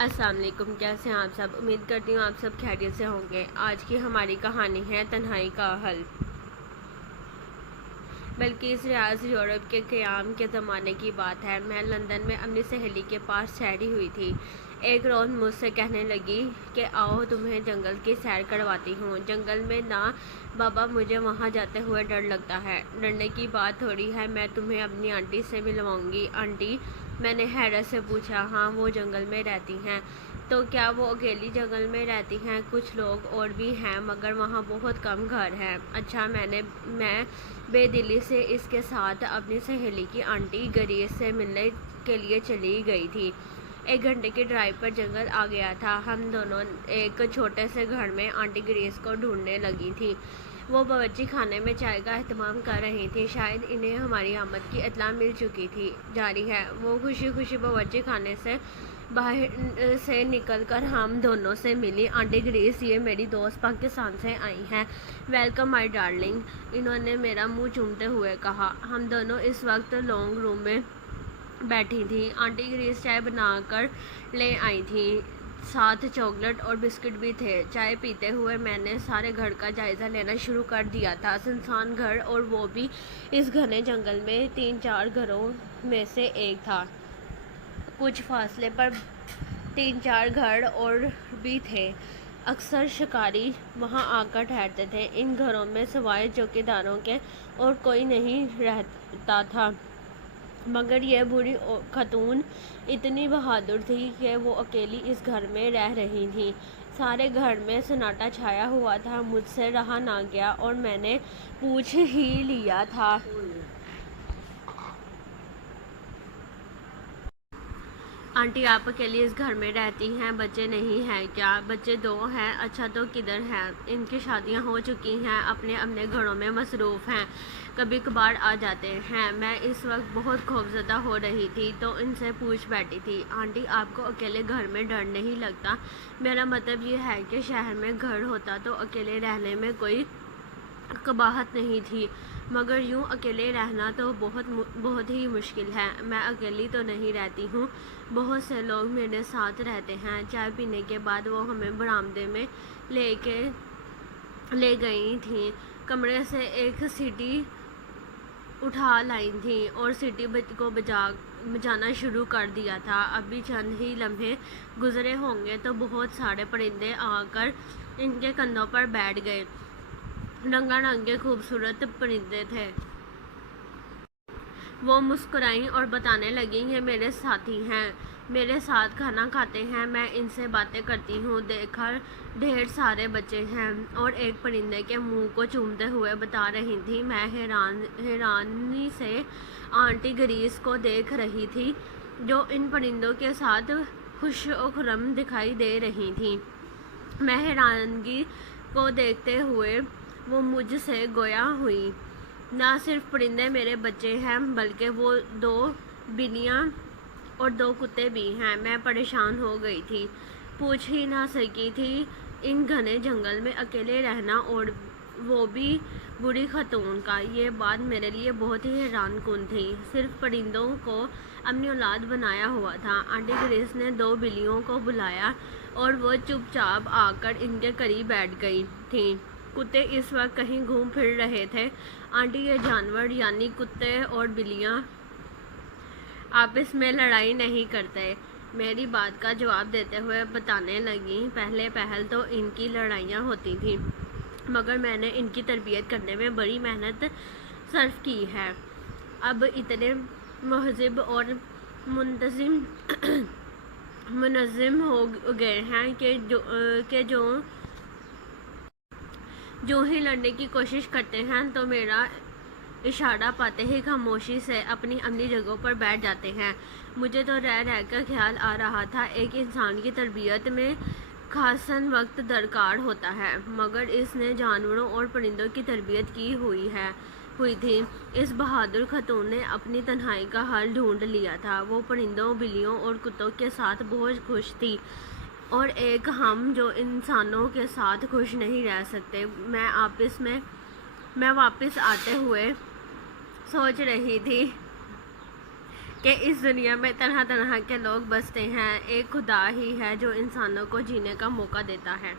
السلام علیکم، کیسے ہیں آپ سب؟ امید کرتی ہوں آپ سب خیریت سے ہوں گے۔ آج کی ہماری کہانی ہے تنہائی کا حل۔ بلکہ اس ریاض یورپ کے قیام کے زمانے کی بات ہے۔ میں لندن میں اپنی سہیلی کے پاس ٹھہری ہوئی تھی۔ ایک روز مجھ سے کہنے لگی کہ آؤ تمہیں جنگل کی سیر کرواتی ہوں۔ جنگل میں نہ بابا، مجھے وہاں جاتے ہوئے ڈر لگتا ہے۔ ڈرنے کی بات تھوڑی ہے، میں تمہیں اپنی آنٹی سے ملواؤں گی۔ آنٹی؟ میں نے حیرت سے پوچھا۔ ہاں، وہ جنگل میں رہتی ہیں۔ تو کیا وہ اکیلی جنگل میں رہتی ہیں؟ کچھ لوگ اور بھی ہیں مگر وہاں بہت کم گھر ہیں۔ اچھا، میں بے دلی سے اس کے ساتھ اپنی سہیلی کی آنٹی گریس سے ملنے کے لیے چلی گئی تھی۔ 1 گھنٹے کی ڈرائیو پر جنگل آ گیا تھا۔ ہم دونوں ایک چھوٹے سے گھر میں آنٹی گریس کو ڈھونڈنے لگی تھی۔ وہ باورچی خانے میں چائے کا اہتمام کر رہی تھی۔ شاید انہیں ہماری آمد کی اطلاع مل چکی تھی۔ جاری ہے، وہ خوشی خوشی باورچی خانے سے باہر سے نکل کر ہم دونوں سے ملی۔ آنٹی گریس، یہ میری دوست پاکستان سے آئی ہیں۔ ویلکم مائی ڈارلنگ، انہوں نے میرا منہ چومتے ہوئے کہا۔ ہم دونوں اس وقت لونگ روم میں بیٹھی تھیں۔ آنٹی گریس چائے بنا کر لے آئی تھیں، ساتھ چاکلیٹ اور بسکٹ بھی تھے۔ چائے پیتے ہوئے میں نے سارے گھر کا جائزہ لینا شروع کر دیا تھا۔ سنسان گھر، اور وہ بھی اس گھنے جنگل میں 3-4 گھروں میں سے ایک تھا۔ کچھ فاصلے پر 3-4 گھر اور بھی تھے۔ اکثر شکاری وہاں آ کر ٹھہرتے تھے۔ ان گھروں میں سوائے چوکیداروں کے اور کوئی نہیں رہتا تھا، مگر یہ بوڑھی خاتون اتنی بہادر تھی کہ وہ اکیلی اس گھر میں رہ رہی تھی۔ سارے گھر میں سناٹا چھایا ہوا تھا۔ مجھ سے رہا نہ گیا اور میں نے پوچھ ہی لیا تھا۔ آنٹی، آپ اکیلی اس گھر میں رہتی ہیں؟ بچے نہیں ہیں کیا؟ بچے 2 ہیں۔ اچھا، تو کدھر ہیں؟ ان کی شادیاں ہو چکی ہیں، اپنے اپنے گھروں میں مصروف ہیں، کبھی کبھار آ جاتے ہیں۔ میں اس وقت بہت خوفزدہ ہو رہی تھی تو ان سے پوچھ بیٹھی تھی، آنٹی آپ کو اکیلے گھر میں ڈر نہیں لگتا؟ میرا مطلب یہ ہے کہ شہر میں گھر ہوتا تو اکیلے رہنے میں کوئی قباحت نہیں تھی، مگر یوں اکیلے رہنا تو بہت ہی مشکل ہے۔ میں اکیلی تو نہیں رہتی ہوں، بہت سے لوگ میرے ساتھ رہتے ہیں۔ چائے پینے کے بعد وہ ہمیں برآمدے میں لے گئی تھیں۔ کمرے سے ایک سیٹی اٹھا لائی تھیں اور سیٹی کو بجانا شروع کر دیا تھا۔ ابھی چند ہی لمحے گزرے ہوں گے تو بہت سارے پرندے آ کر ان کے کندھوں پر بیٹھ گئے۔ رنگا رنگ خوبصورت پرندے تھے۔ وہ مسکرائیں اور بتانے لگیں یہ میرے ساتھی ہیں، میرے ساتھ کھانا کھاتے ہیں، میں ان سے باتیں کرتی ہوں۔ دیکھا ڈھیر سارے بچے ہیں، اور ایک پرندے کے منہ کو چومتے ہوئے بتا رہی تھی۔ میں حیرانی سے آنٹی گریس کو دیکھ رہی تھی جو ان پرندوں کے ساتھ خوش و خرم دکھائی دے رہی تھی۔ میں حیرانگی کو دیکھتے ہوئے وہ مجھ سے گویا ہوئی، نہ صرف پرندے میرے بچے ہیں بلکہ وہ 2 بلیاں اور 2 کتے بھی ہیں۔ میں پریشان ہو گئی تھی، پوچھ ہی نہ سکی تھی ان گھنے جنگل میں اکیلے رہنا، اور وہ بھی بوڑھی خاتون کا۔ یہ بات میرے لیے بہت ہی حیران کن تھی۔ صرف پرندوں کو اپنی اولاد بنایا ہوا تھا۔ آنٹی گریس نے 2 بلیوں کو بلایا اور وہ چپ چاپ آ کر ان کے قریب بیٹھ گئی تھیں۔ کتے اس وقت کہیں گھوم پھر رہے تھے۔ آنٹی، یہ جانور یعنی کتے اور بلیاں آپس میں لڑائی نہیں کرتے، میری بات کا جواب دیتے ہوئے بتانے لگیں۔ پہل تو ان کی لڑائیاں ہوتی تھیں، مگر میں نے ان کی تربیت کرنے میں بڑی محنت صرف کی ہے۔ اب اتنے مہذب اور منظم ہو گئے ہیں کہ جو ہی لڑنے کی کوشش کرتے ہیں تو میرا اشارہ پاتے ہی خاموشی سے اپنی جگہوں پر بیٹھ جاتے ہیں۔ مجھے تو رہ کر خیال آ رہا تھا، ایک انسان کی تربیت میں خاصاً وقت درکار ہوتا ہے، مگر اس نے جانوروں اور پرندوں کی تربیت کی ہوئی تھی۔ اس بہادر خاتون نے اپنی تنہائی کا حل ڈھونڈ لیا تھا۔ وہ پرندوں، بلیوں اور کتوں کے ساتھ بہت خوش تھی، اور ایک ہم جو انسانوں کے ساتھ خوش نہیں رہ سکتے۔ میں واپس آتے ہوئے سوچ رہی تھی کہ اس دنیا میں طرح طرح کے لوگ بستے ہیں، ایک خدا ہی ہے جو انسانوں کو جینے کا موقع دیتا ہے۔